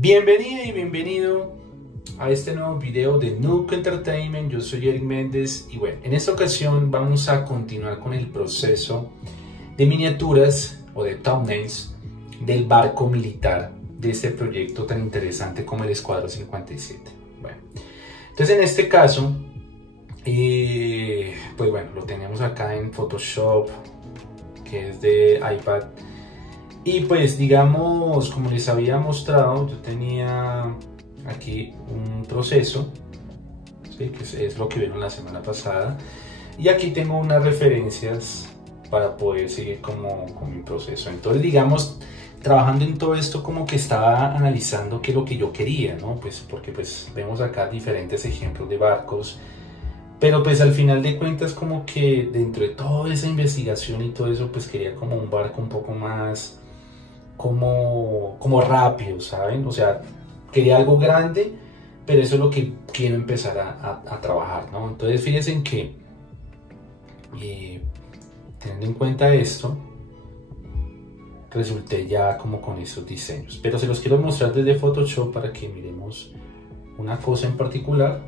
Bienvenida y bienvenido a este nuevo video de Nuke Entertainment. Yo soy Eric Méndez y bueno, en esta ocasión vamos a continuar con el proceso de miniaturas o de thumbnails del barco militar de este proyecto tan interesante como el Escuadrón 57. Bueno, entonces en este caso, pues bueno, lo tenemos acá en Photoshop, que es de iPad. Y pues digamos, como les había mostrado, yo tenía aquí un proceso, ¿sí? Que es lo que vieron la semana pasada, y aquí tengo unas referencias para poder seguir con mi proceso. Entonces digamos, trabajando en todo esto, como que estaba analizando qué es lo que yo quería, ¿no? Pues porque pues vemos acá diferentes ejemplos de barcos, pero pues al final de cuentas como que dentro de toda esa investigación y todo eso, pues quería como un barco un poco más como rápido, ¿saben? O sea, quería algo grande, pero eso es lo que quiero empezar a trabajar, ¿no? Entonces fíjense en que, teniendo en cuenta esto, resulté ya como con estos diseños, pero se los quiero mostrar desde Photoshop para que miremos una cosa en particular,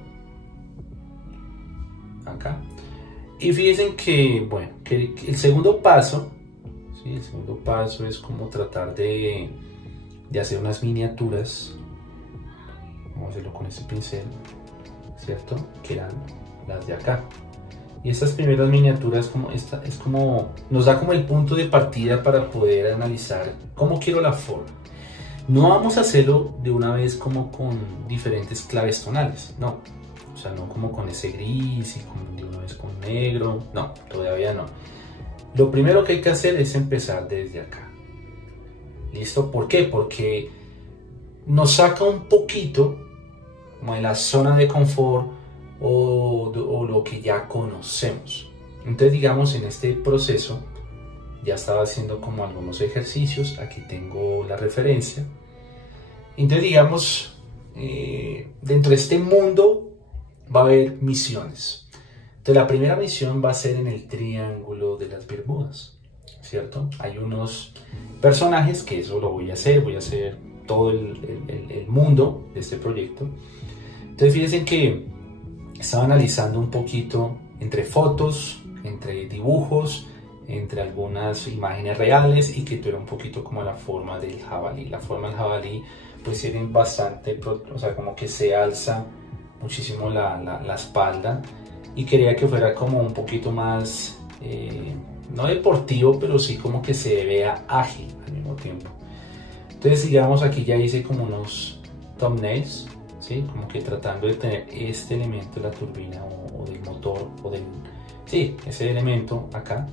acá. Y fíjense que, bueno, que el segundo paso, ¿sí? El segundo paso es como tratar de hacer unas miniaturas. Vamos a hacerlo con este pincel, ¿cierto? Que eran las de acá. Y estas primeras miniaturas, como esta, es como, nos da como el punto de partida para poder analizar cómo quiero la forma. No vamos a hacerlo de una vez como con diferentes claves tonales, no. O sea, no como con ese gris y como de una vez con negro, no, todavía no. Lo primero que hay que hacer es empezar desde acá. ¿Listo? ¿Por qué? Porque nos saca un poquito como de la zona de confort o lo que ya conocemos. Entonces, digamos, en este proceso ya estaba haciendo como algunos ejercicios. Aquí tengo la referencia. Entonces, digamos, dentro de este mundo va a haber misiones. Entonces, la primera misión va a ser en el Triángulo de las Bermudas, ¿cierto? Hay unos personajes que eso lo voy a hacer todo el mundo de este proyecto. Entonces, fíjense que estaba analizando un poquito entre fotos, entre dibujos, entre algunas imágenes reales y que tuviera un poquito como la forma del jabalí. La forma del jabalí pues tiene bastante, o sea, como que se alza muchísimo la espalda y quería que fuera como un poquito más, no deportivo, pero sí como que se vea ágil al mismo tiempo. Entonces digamos aquí ya hice como unos thumbnails, ¿sí? Como que tratando de tener este elemento de la turbina o del motor o del, sí, ese elemento acá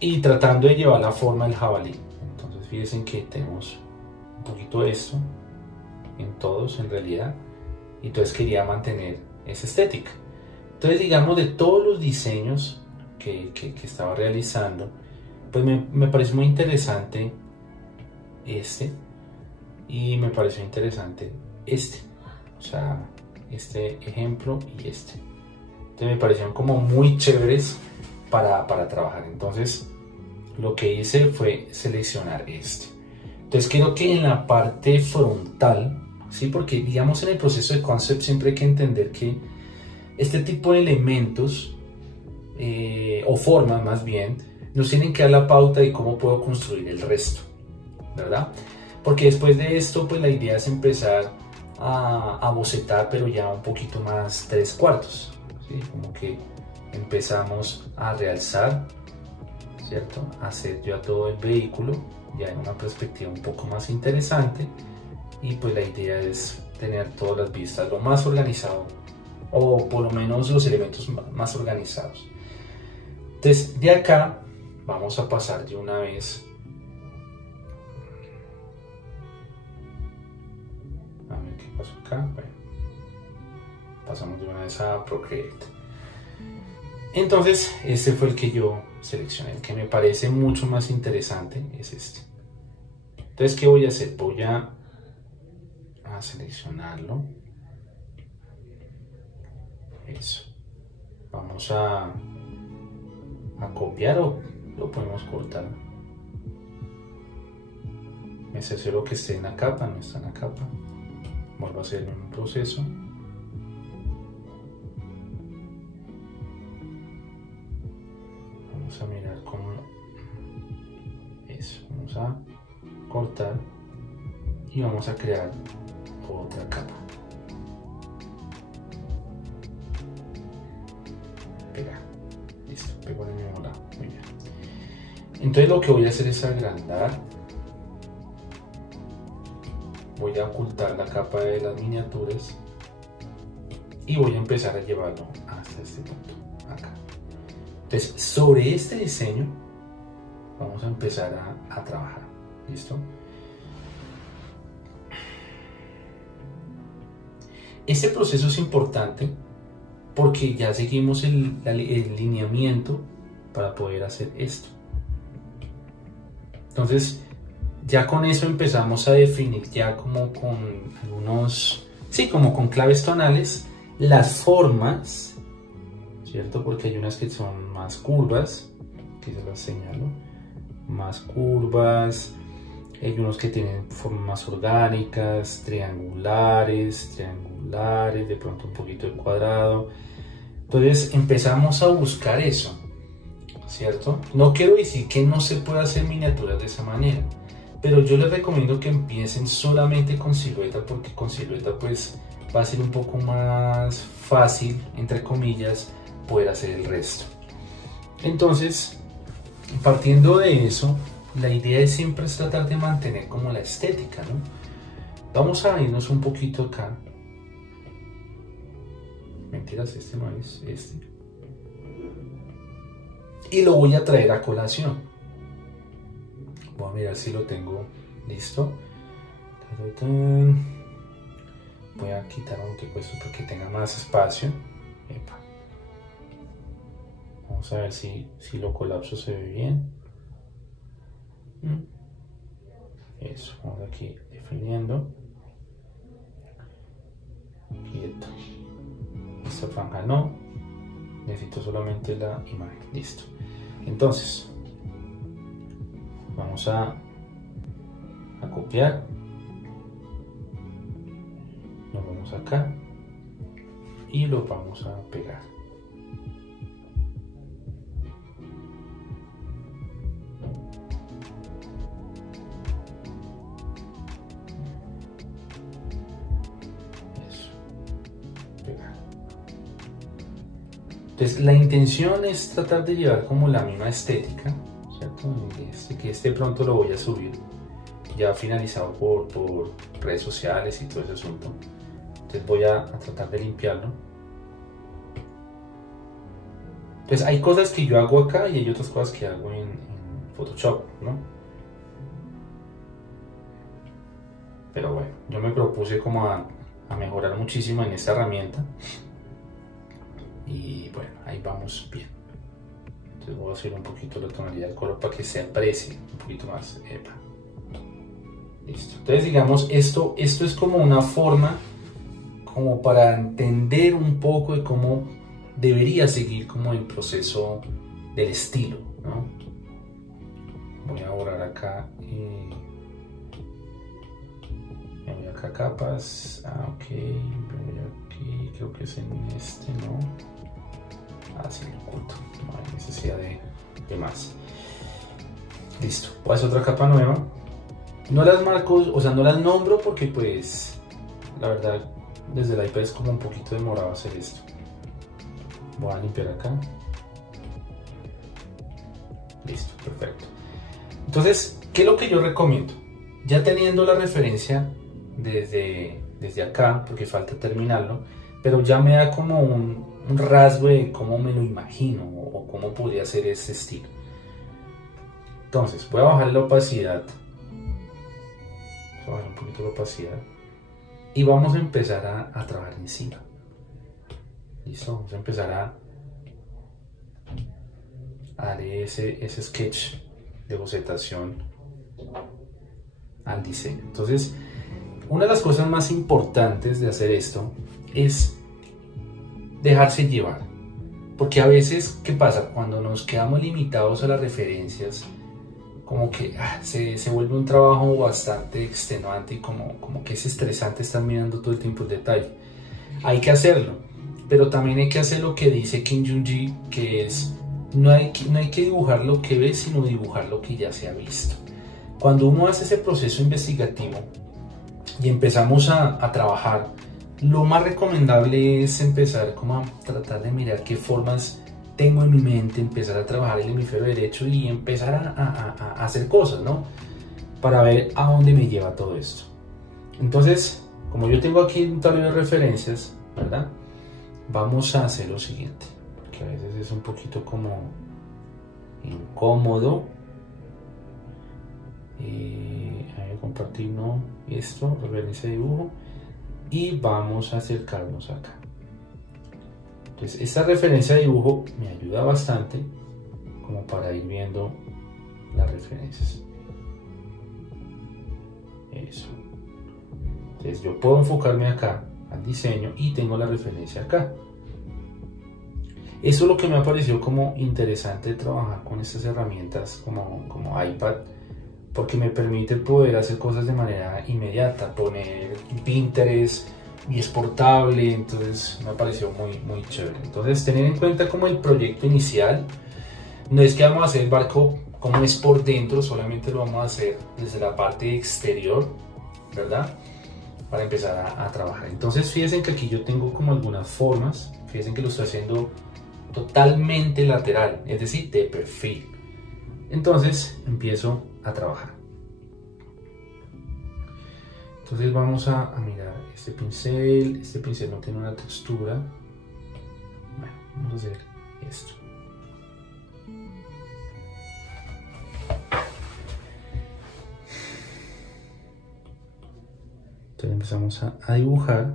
y tratando de llevar la forma del jabalí. Entonces fíjense que tenemos un poquito de esto en todos en realidad, y entonces quería mantener esa estética. Entonces digamos, de todos los diseños que estaba realizando, pues me pareció muy interesante este, y me pareció interesante este, o sea, este ejemplo y este. Entonces me parecieron como muy chéveres para trabajar. Entonces lo que hice fue seleccionar este. Entonces creo que en la parte frontal, ¿sí? Porque digamos en el proceso de concept siempre hay que entender que este tipo de elementos o formas más bien nos tienen que dar la pauta de cómo puedo construir el resto, ¿verdad? Porque después de esto pues la idea es empezar a bocetar, pero ya un poquito más 3/4, ¿sí? Como que empezamos a realzar, ¿cierto? A hacer ya todo el vehículo ya en una perspectiva un poco más interesante, y pues la idea es tener todas las vistas lo más organizado, o por lo menos los elementos más organizados. Entonces de acá vamos a pasar de una vez a ver qué pasó acá. Bueno, pasamos de una vez a Procreate. Entonces este fue el que yo seleccioné. El que me parece mucho más interesante es este. Entonces, ¿qué voy a hacer? Voy a seleccionarlo. Eso. Vamos a copiar, o lo podemos cortar. me cercioro que esté en la capa, no está en la capa, vuelvo a hacer el mismo proceso. Vamos a mirar cómo eso, vamos a cortar y vamos a crear otra capa. Pegar, listo, pego en el mismo lado, muy bien. Entonces lo que voy a hacer es agrandar, voy a ocultar la capa de las miniaturas y voy a empezar a llevarlo hasta este punto, acá. Entonces sobre este diseño vamos a empezar a trabajar, ¿listo? Este proceso es importante porque ya seguimos el lineamiento para poder hacer esto. Entonces ya con eso empezamos a definir ya como con algunos, sí, como con claves tonales, las formas, ¿cierto? Porque hay unas que son más curvas, que se las señalo, más curvas, hay unos que tienen formas más orgánicas, triangulares, de pronto un poquito de cuadrado. Entonces empezamos a buscar eso, ¿cierto? No quiero decir que no se pueda hacer miniaturas de esa manera, pero yo les recomiendo que empiecen solamente con silueta, porque con silueta pues va a ser un poco más fácil, entre comillas, poder hacer el resto. Entonces, partiendo de eso, la idea es siempre tratar de mantener como la estética, ¿no? Vamos a irnos un poquito acá. Mentiras, este no es este. Y lo voy a traer a colación. Voy a mirar si lo tengo listo. Voy a quitar un poquito esto para que tenga más espacio. Epa. Vamos a ver si lo colapso se ve bien. Eso, vamos aquí definiendo. Quieto. Esta franja no. Necesito solamente la imagen. Listo. Entonces, vamos a copiar. Nos vamos acá y lo vamos a pegar. Entonces la intención es tratar de llevar como la misma estética, ¿cierto? Que este pronto lo voy a subir ya finalizado por redes sociales y todo ese asunto. Entonces voy a tratar de limpiarlo. Entonces hay cosas que yo hago acá y hay otras cosas que hago en Photoshop, ¿no? Pero bueno, yo me propuse como a mejorar muchísimo en esta herramienta. Y bueno, ahí vamos bien. Entonces voy a hacer un poquito la tonalidad del color para que se aprecie un poquito más. Epa. Listo. Entonces digamos, esto es como una forma como para entender un poco de cómo debería seguir como el proceso del estilo, ¿no? Voy a borrar acá. Me voy acá a capas. Ok. Me voy aquí. Creo que es en este, ¿no? Así lo oculto, no hay necesidad de más. Listo, voy a hacer otra capa nueva. No las marco, o sea, no las nombro porque pues la verdad desde el iPad es como un poquito demorado hacer esto. Voy a limpiar acá. Listo, perfecto. Entonces, ¿qué es lo que yo recomiendo? Ya teniendo la referencia desde acá, porque falta terminarlo, pero ya me da como un rasgo de cómo me lo imagino o cómo podría ser ese estilo. Entonces voy a bajar la opacidad, voy a bajar un poquito la opacidad y vamos a empezar a trabajar encima. Listo, vamos a empezar a dar ese sketch de bocetación al diseño. Entonces, una de las cosas más importantes de hacer esto es dejarse llevar, porque a veces, ¿qué pasa? Cuando nos quedamos limitados a las referencias, como que se vuelve un trabajo bastante extenuante y como que es estresante estar mirando todo el tiempo el detalle. Hay que hacerlo, pero también hay que hacer lo que dice Kim Jung-gi, que es no hay que dibujar lo que ves, sino dibujar lo que ya se ha visto. Cuando uno hace ese proceso investigativo y empezamos a trabajar, lo más recomendable es empezar como a tratar de mirar qué formas tengo en mi mente, empezar a trabajar el hemisferio derecho y empezar a hacer cosas, ¿no? Para ver a dónde me lleva todo esto. Entonces, como yo tengo aquí un tablero de referencias, ¿verdad? Vamos a hacer lo siguiente, que a veces es un poquito como incómodo. Voy a compartir esto, referencia de dibujo, y vamos a acercarnos acá. Entonces esta referencia de dibujo me ayuda bastante como para ir viendo las referencias. Eso. Entonces yo puedo enfocarme acá al diseño y tengo la referencia acá. Eso es lo que me ha parecido como interesante de trabajar con estas herramientas como iPad, porque me permite poder hacer cosas de manera inmediata, poner Pinterest y es portable, entonces me ha parecido muy chévere. Entonces tener en cuenta como el proyecto inicial, no es que vamos a hacer el barco como es por dentro, solamente lo vamos a hacer desde la parte exterior, ¿verdad? Para empezar a trabajar. Entonces fíjense que aquí yo tengo como algunas formas, fíjense que lo estoy haciendo totalmente lateral, es decir, de perfil. Entonces empiezo a trabajar. Entonces vamos a mirar este pincel no tiene una textura. Bueno, vamos a hacer esto. Entonces empezamos a dibujar.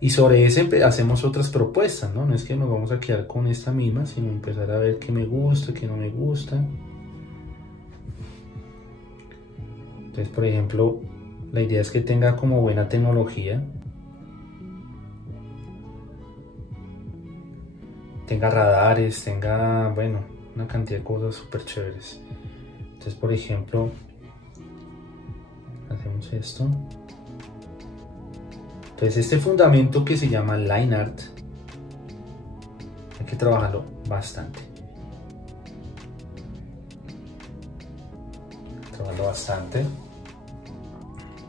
Y sobre ese hacemos otras propuestas, ¿no? No es que nos vamos a quedar con esta misma, sino empezar a ver qué me gusta, qué no me gusta. Entonces, por ejemplo, la idea es que tenga como buena tecnología. Tenga radares, tenga, bueno, una cantidad de cosas súper chéveres. Entonces, por ejemplo, hacemos esto. Entonces este fundamento que se llama Line Art hay que trabajarlo bastante.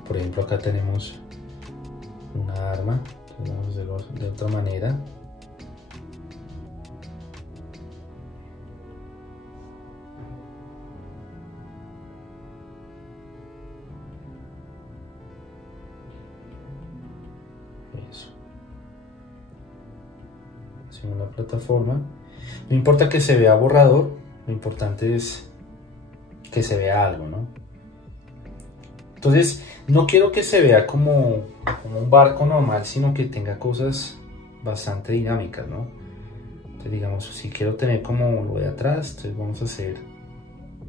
Por ejemplo, acá tenemos una arma, vamos a hacerlo de otra manera. En una plataforma, no importa que se vea borrador, lo importante es que se vea algo, ¿no? Entonces no quiero que se vea como un barco normal, sino que tenga cosas bastante dinámicas, ¿no? Entonces digamos, si quiero tener como lo de atrás, entonces vamos a hacer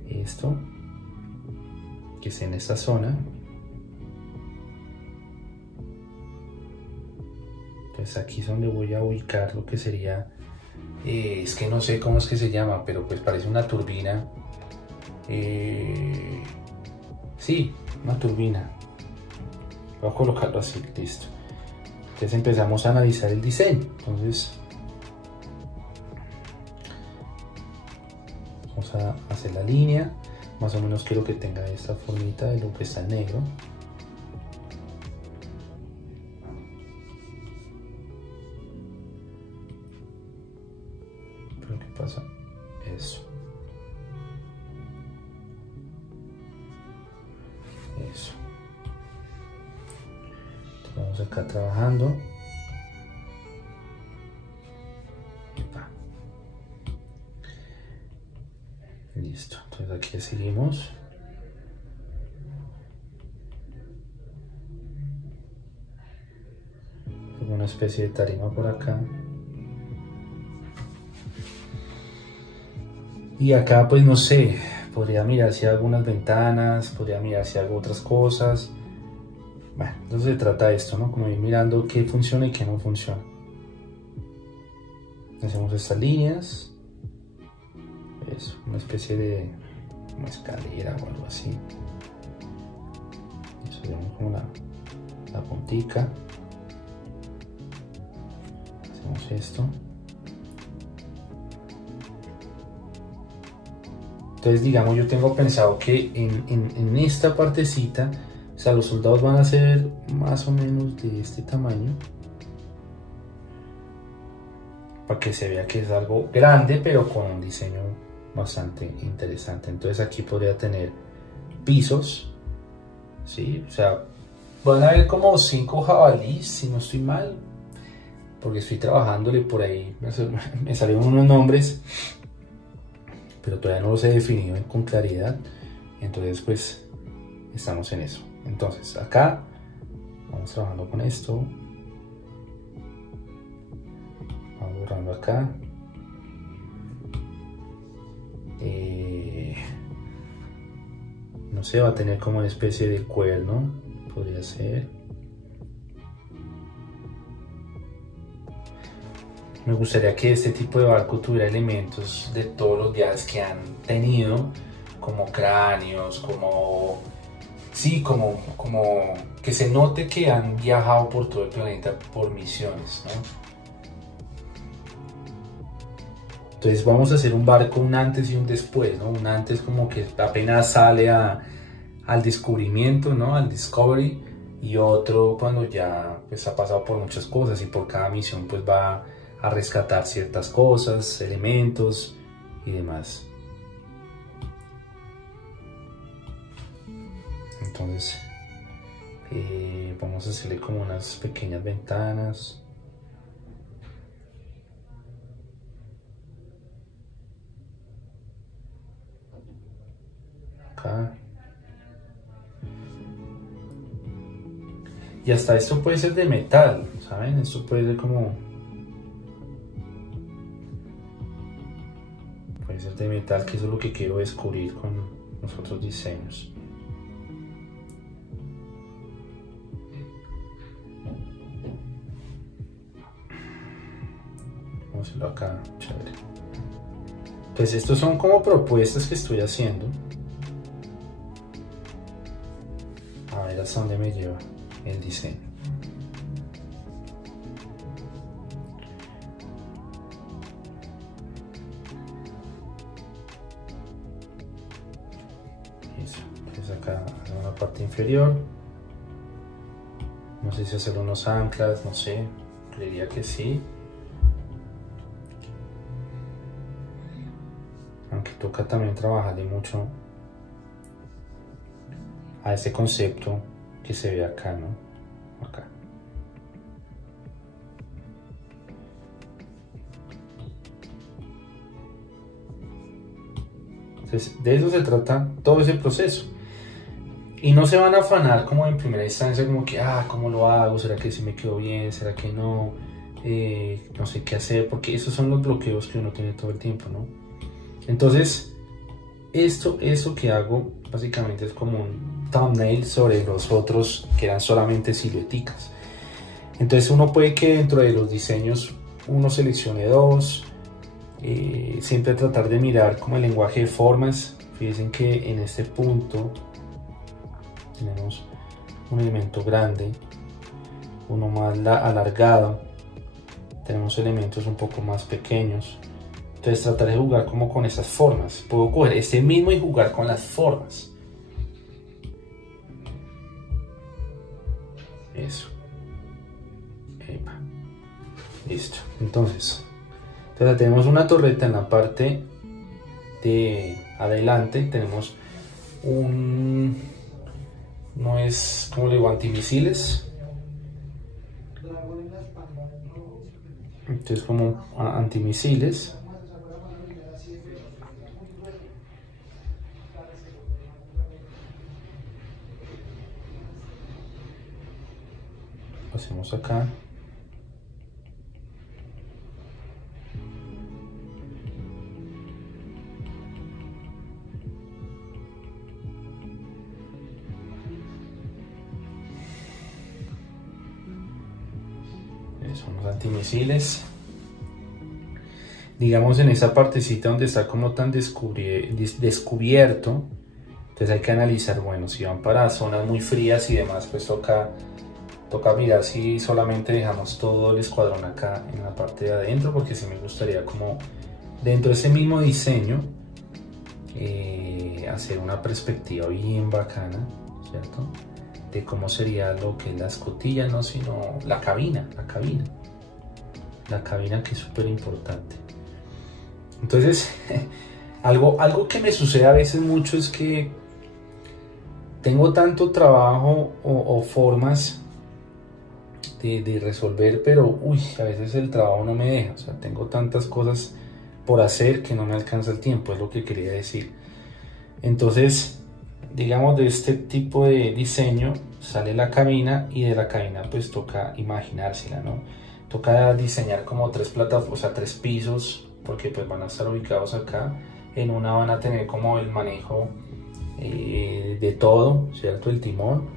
esto, que esté en esta zona. Entonces aquí es donde voy a ubicar lo que sería, es que no sé cómo es que se llama, pero pues parece una turbina. Sí, una turbina. Voy a colocarlo así, listo. Entonces empezamos a analizar el diseño. Entonces vamos a hacer la línea. Más o menos quiero que tenga esta formita de lo que está en negro. Pero ¿qué pasa? Eso. Eso. Entonces vamos acá trabajando. Listo. Entonces aquí seguimos. Como una especie de tarima por acá. Y acá pues no sé, podría mirar si hay algunas ventanas, podría mirar si hay otras cosas. Bueno, entonces se trata de esto, ¿no? Como ir mirando qué funciona y qué no funciona. Hacemos estas líneas. Eso, una especie de como escalera o algo así. Eso, digamos, como la puntica. Hacemos esto. Entonces, digamos, yo tengo pensado que en esta partecita, o sea, los soldados van a ser más o menos de este tamaño, para que se vea que es algo grande, pero con un diseño bastante interesante. Entonces aquí podría tener pisos, ¿sí? O sea, van a haber como 5 jabalíes, si no estoy mal, porque estoy trabajándole por ahí, me salieron unos nombres, pero todavía no los he definido con claridad. Entonces pues estamos en eso. Entonces acá vamos trabajando con esto, vamos borrando acá, no sé, va a tener como una especie de cuerno, podría ser. Me gustaría que este tipo de barco tuviera elementos de todos los viajes que han tenido, como cráneos, como... Sí, como que se note que han viajado por todo el planeta por misiones, ¿no? Entonces vamos a hacer un barco, un antes y un después, ¿no? Un antes como que apenas sale al descubrimiento, ¿no? Al discovery, y otro cuando ya pues ha pasado por muchas cosas y por cada misión pues va a rescatar ciertas cosas, elementos y demás. Entonces vamos a hacerle como unas pequeñas ventanas. Acá. Y hasta esto puede ser de metal, ¿saben? Esto puede ser como... Puede ser de metal, que eso es lo que quiero descubrir con los otros diseños. Vamos a hacerlo acá, chévere. Pues estos son como propuestas que estoy haciendo. A ver hasta dónde me lleva el diseño. Eso, pues acá en la parte inferior. No sé si hacer unos anclas, no sé, creería que sí. Aunque toca también trabajarle mucho a ese concepto que se ve acá, ¿no? Acá. Entonces, de eso se trata todo ese proceso. Y no se van a afanar como en primera instancia, como que, ¿cómo lo hago? ¿Será que sí me quedó bien? ¿Será que no? No sé qué hacer, porque esos son los bloqueos que uno tiene todo el tiempo, ¿no? Entonces, eso que hago básicamente es como un thumbnail sobre los otros que eran solamente silueticas. Entonces uno puede que dentro de los diseños uno seleccione dos, siempre tratar de mirar como el lenguaje de formas. Fíjense que en este punto tenemos un elemento grande, uno más alargado, tenemos elementos un poco más pequeños. Entonces tratar de jugar como con esas formas. Puedo coger este mismo y jugar con las formas. Eso. Epa. Listo. Entonces tenemos una torreta en la parte de adelante. Tenemos un... No es, como le digo, antimisiles. Entonces como antimisiles. Lo hacemos acá. Son los antimisiles. digamos en esa partecita donde está como tan descubierto, entonces hay que analizar, bueno, si van para zonas muy frías y demás, pues toca mirar si solamente dejamos todo el escuadrón acá en la parte de adentro, porque sí me gustaría como dentro de ese mismo diseño hacer una perspectiva bien bacana, ¿cierto? De cómo sería lo que es la escotilla, no, sino la cabina que es súper importante. Entonces, algo que me sucede a veces mucho es que tengo tanto trabajo o formas de resolver, pero a veces el trabajo no me deja, o sea, tengo tantas cosas por hacer que no me alcanza el tiempo, es lo que quería decir. Entonces, digamos, de este tipo de diseño sale la cabina, y de la cabina pues toca imaginársela, ¿no? Toca diseñar como 3 plataformas, o sea, 3 pisos, porque pues van a estar ubicados acá. En una van a tener como el manejo de todo, ¿cierto? El timón.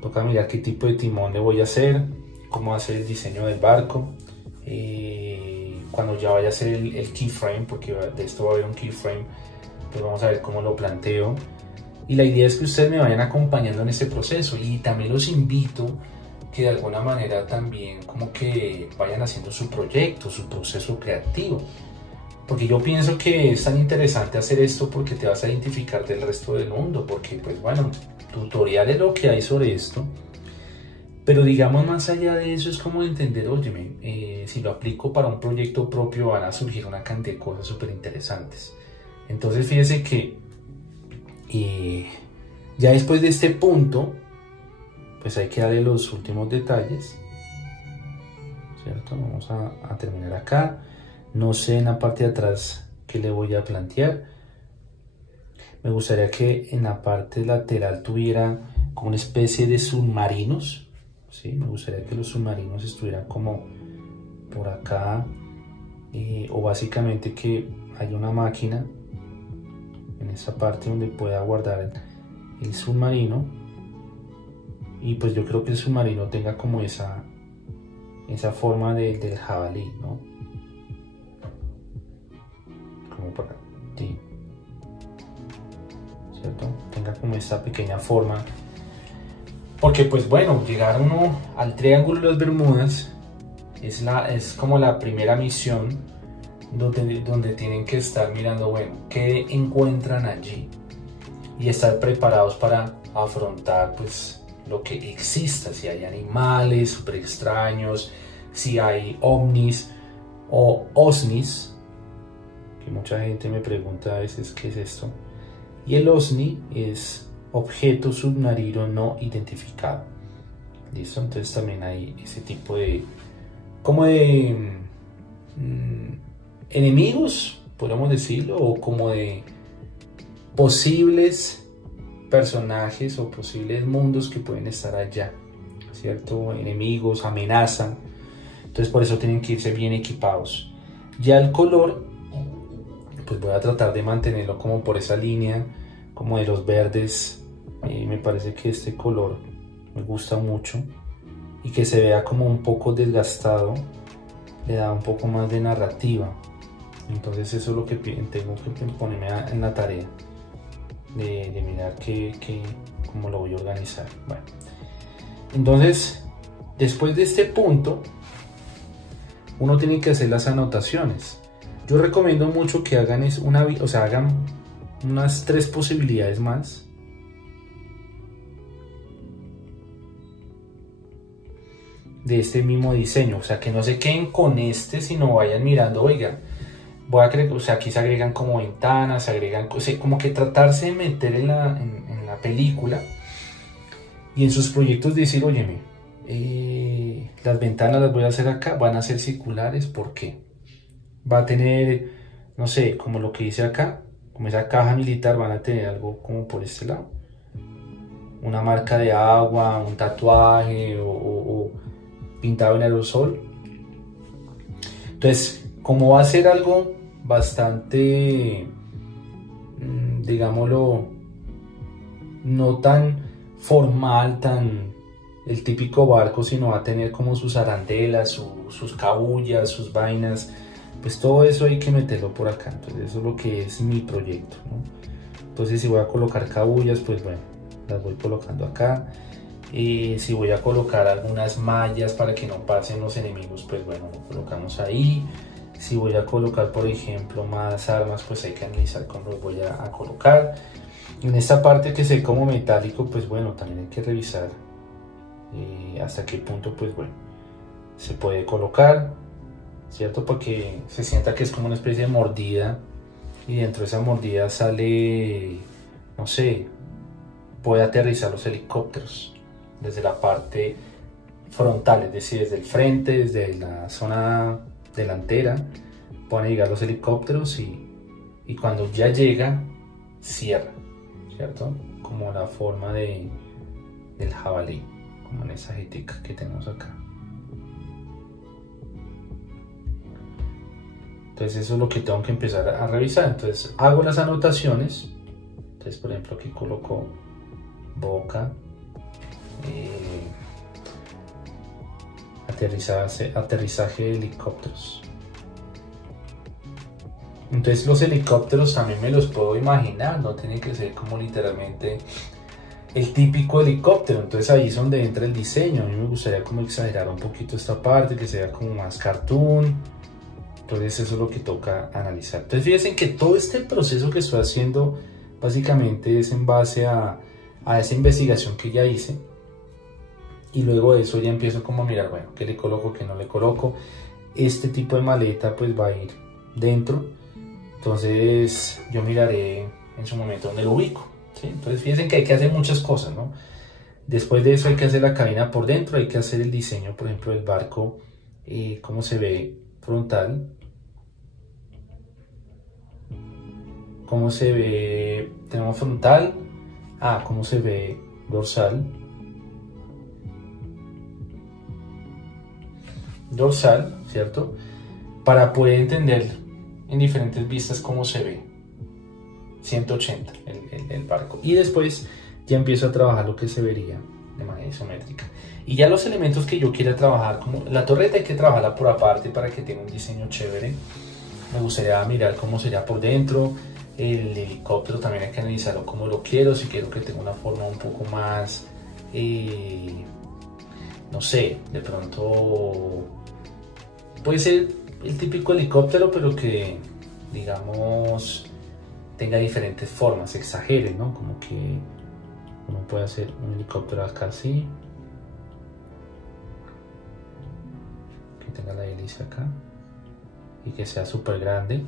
Toca mirar qué tipo de timón le voy a hacer, cómo hacer el diseño del barco. Cuando ya vaya a hacer el keyframe, porque de esto va a haber un keyframe, pues vamos a ver cómo lo planteo. Y la idea es que ustedes me vayan acompañando en este proceso, y también los invito que de alguna manera también como que vayan haciendo su proyecto, su proceso creativo. Porque yo pienso que es tan interesante hacer esto porque te vas a identificar del resto del mundo, porque pues bueno, tutoriales lo que hay sobre esto, pero digamos más allá de eso es como entender, óyeme, si lo aplico para un proyecto propio van a surgir una cantidad de cosas súper interesantes. Entonces fíjese que ya después de este punto, pues hay que darle los últimos detalles, ¿cierto? Vamos a terminar acá. No sé en la parte de atrás qué le voy a plantear. Me gustaría que en la parte lateral tuviera como una especie de submarinos, ¿sí? Me gustaría que los submarinos estuvieran como por acá, o básicamente que haya una máquina en esa parte donde pueda guardar el submarino, y pues yo creo que el submarino tenga como esa forma del jabalí, ¿no? Como para ti, ¿cierto? Tenga como esta pequeña forma, porque pues bueno, llegar uno al Triángulo de las Bermudas es como la primera misión donde tienen que estar mirando, bueno, qué encuentran allí, y estar preparados para afrontar pues lo que exista, si hay animales súper extraños, si hay ovnis o OSNIs, que mucha gente me pregunta a veces qué es esto. Y el OSNI es objeto submarino no identificado. ¿Listo? Entonces también hay ese tipo de enemigos, podríamos decirlo, o como de posibles personajes o posibles mundos que pueden estar allá, ¿cierto? Enemigos, amenazan. Entonces por eso tienen que irse bien equipados. Ya el color, pues voy a tratar de mantenerlo como por esa línea, como de los verdes. Me parece que este color me gusta mucho, y que se vea como un poco desgastado le da un poco más de narrativa. Entonces eso es lo que tengo que ponerme en la tarea de mirar cómo lo voy a organizar. Bueno, entonces después de este punto uno tiene que hacer las anotaciones. Yo recomiendo mucho que hagan hagan unas 3 posibilidades más. De este mismo diseño, o sea, que no se queden con sino vayan mirando, oiga, voy a creer, o sea, aquí se agregan como ventanas, se agregan, o sea, como que tratarse de meter en la película, y en sus proyectos decir, óyeme, las ventanas las voy a hacer acá, van a ser circulares, ¿por qué? Va a tener, no sé, como lo que dice acá, como esa caja militar, van a tener algo como por este lado, una marca de agua, un tatuaje o pintado en aerosol. Entonces, como va a ser algo bastante, digámoslo, no tan formal, tan el típico barco, sino va a tener como sus arandelas, sus cabullas, sus vainas, pues todo eso hay que meterlo por acá. Entonces eso es lo que es mi proyecto, ¿no? Entonces si voy a colocar cabullas, pues bueno, las voy colocando acá. Si voy a colocar algunas mallas para que no pasen los enemigos, pues bueno, lo colocamos ahí. Si voy a colocar, por ejemplo, más armas, pues hay que analizar cómo los voy a colocar. En esta parte que se ve como metálico, pues bueno, también hay que revisar hasta qué punto, pues bueno, se puede colocar, ¿cierto? Porque se sienta que es como una especie de mordida y dentro de esa mordida sale, no sé, puede aterrizar los helicópteros desde la parte frontal, es decir, desde el frente, desde la zona delantera, pueden llegar los helicópteros y cuando ya llega, cierra, ¿cierto? Como la forma del jabalí, como en esa jetica que tenemos acá. Entonces eso es lo que tengo que empezar a revisar. Entonces hago las anotaciones. Entonces, por ejemplo, aquí coloco boca, aterrizaje de helicópteros. Entonces los helicópteros también me los puedo imaginar, no tiene que ser como literalmente el típico helicóptero. Entonces ahí es donde entra el diseño. A mí me gustaría como exagerar un poquito esta parte, que sea como más cartoon. Entonces eso es lo que toca analizar. Entonces fíjense que todo este proceso que estoy haciendo básicamente es en base a esa investigación que ya hice. Y luego de eso ya empiezo como a mirar, bueno, qué le coloco, qué no le coloco. Este tipo de maleta pues va a ir dentro. Entonces yo miraré en su momento dónde lo ubico, ¿sí? Entonces fíjense que hay que hacer muchas cosas, ¿no? Después de eso hay que hacer la cabina por dentro, hay que hacer el diseño, por ejemplo, del barco, cómo se ve frontal, cómo se ve, tenemos frontal, cómo se ve dorsal, ¿cierto? Para poder entender en diferentes vistas cómo se ve 180 el barco. Y después ya empiezo a trabajar lo que se vería de manera isométrica. Y ya los elementos que yo quiera trabajar, como la torreta hay que trabajarla por aparte para que tenga un diseño chévere. Me gustaría mirar cómo sería por dentro. El helicóptero también hay que analizarlo como lo quiero, si quiero que tenga una forma un poco más, no sé, de pronto puede ser el típico helicóptero, pero que, digamos, tenga diferentes formas, exagere, ¿no? Como que uno puede hacer un helicóptero acá así, que tenga la hélice acá y que sea súper grande.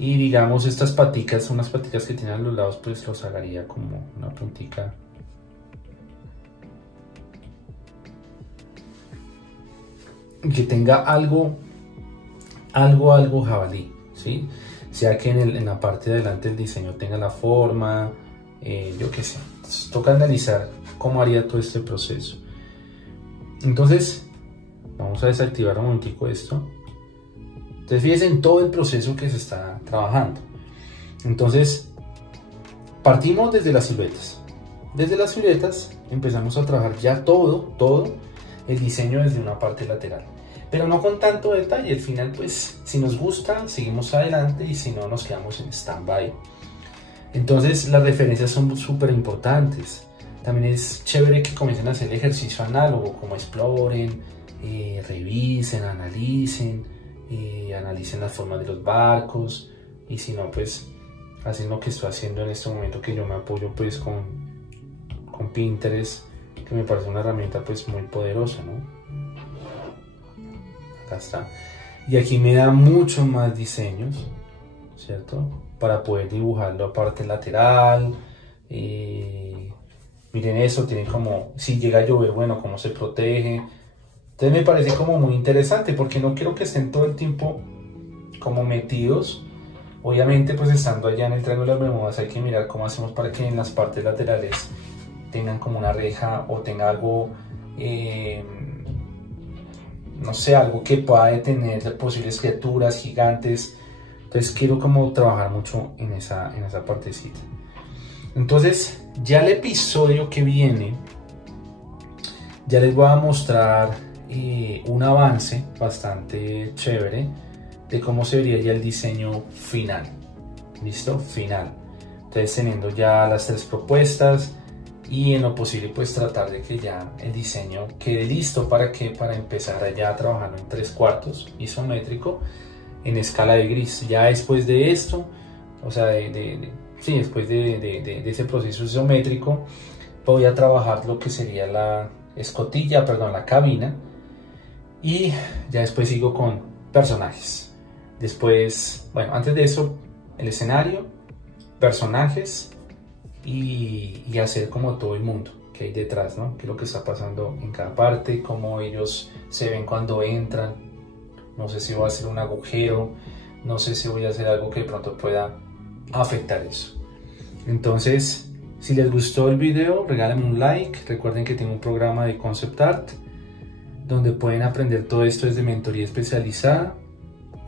Y digamos estas paticas, unas paticas que tienen a los lados, pues los haría como una puntica. Que tenga algo jabalí, ¿sí? Sea que en la parte de adelante del diseño tenga la forma, yo qué sé. Entonces, toca analizar cómo haría todo este proceso. Entonces, vamos a desactivar un momentico esto. Entonces fíjense en todo el proceso que se está trabajando. Entonces partimos desde las siluetas. Desde las siluetas empezamos a trabajar ya todo el diseño desde una parte lateral. Pero no con tanto detalle. Al final pues si nos gusta seguimos adelante y si no nos quedamos en stand-by. Entonces las referencias son súper importantes. También es chévere que comiencen a hacer el ejercicio análogo, como exploren, revisen, analicen. Analicen las formas de los barcos y si no pues hacen lo que estoy haciendo en este momento, que yo me apoyo pues con Pinterest, que me parece una herramienta pues muy poderosa, ¿no? Acá está, y aquí me da muchos más diseños, ¿cierto? Para poder dibujar la parte lateral. Miren eso, tienen como si llega a llover, bueno, cómo se protege. Entonces me parece como muy interesante porque no quiero que estén todo el tiempo como metidos. Obviamente pues estando allá en el Triángulo de las Bermudas hay que mirar cómo hacemos para que en las partes laterales tengan como una reja o tenga algo, no sé, algo que pueda detener posibles criaturas gigantes. Entonces quiero como trabajar mucho en esa partecita. Entonces ya el episodio que viene ya les voy a mostrar un avance bastante chévere de cómo se vería ya el diseño final. ¿Listo? Final. Entonces teniendo ya las 3 propuestas y en lo posible pues tratar de que ya el diseño quede listo para empezar allá trabajando en 3/4 isométrico en escala de gris. Ya después de esto, o sea, después de ese proceso isométrico, voy a trabajar lo que sería la escotilla, perdón, la cabina, y ya después sigo con personajes. Después, bueno, antes de eso, el escenario, personajes y hacer como todo el mundo que hay detrás, ¿no? Qué es lo que está pasando en cada parte, cómo ellos se ven cuando entran. No sé si voy a hacer un agujero, no sé si voy a hacer algo que de pronto pueda afectar eso. Entonces, si les gustó el video, regálenme un like. Recuerden que tengo un programa de Concept Art donde pueden aprender todo esto desde mentoría especializada.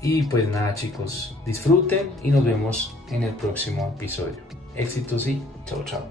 Y pues nada, chicos, disfruten y nos vemos en el próximo episodio. Éxitos y chao, chao.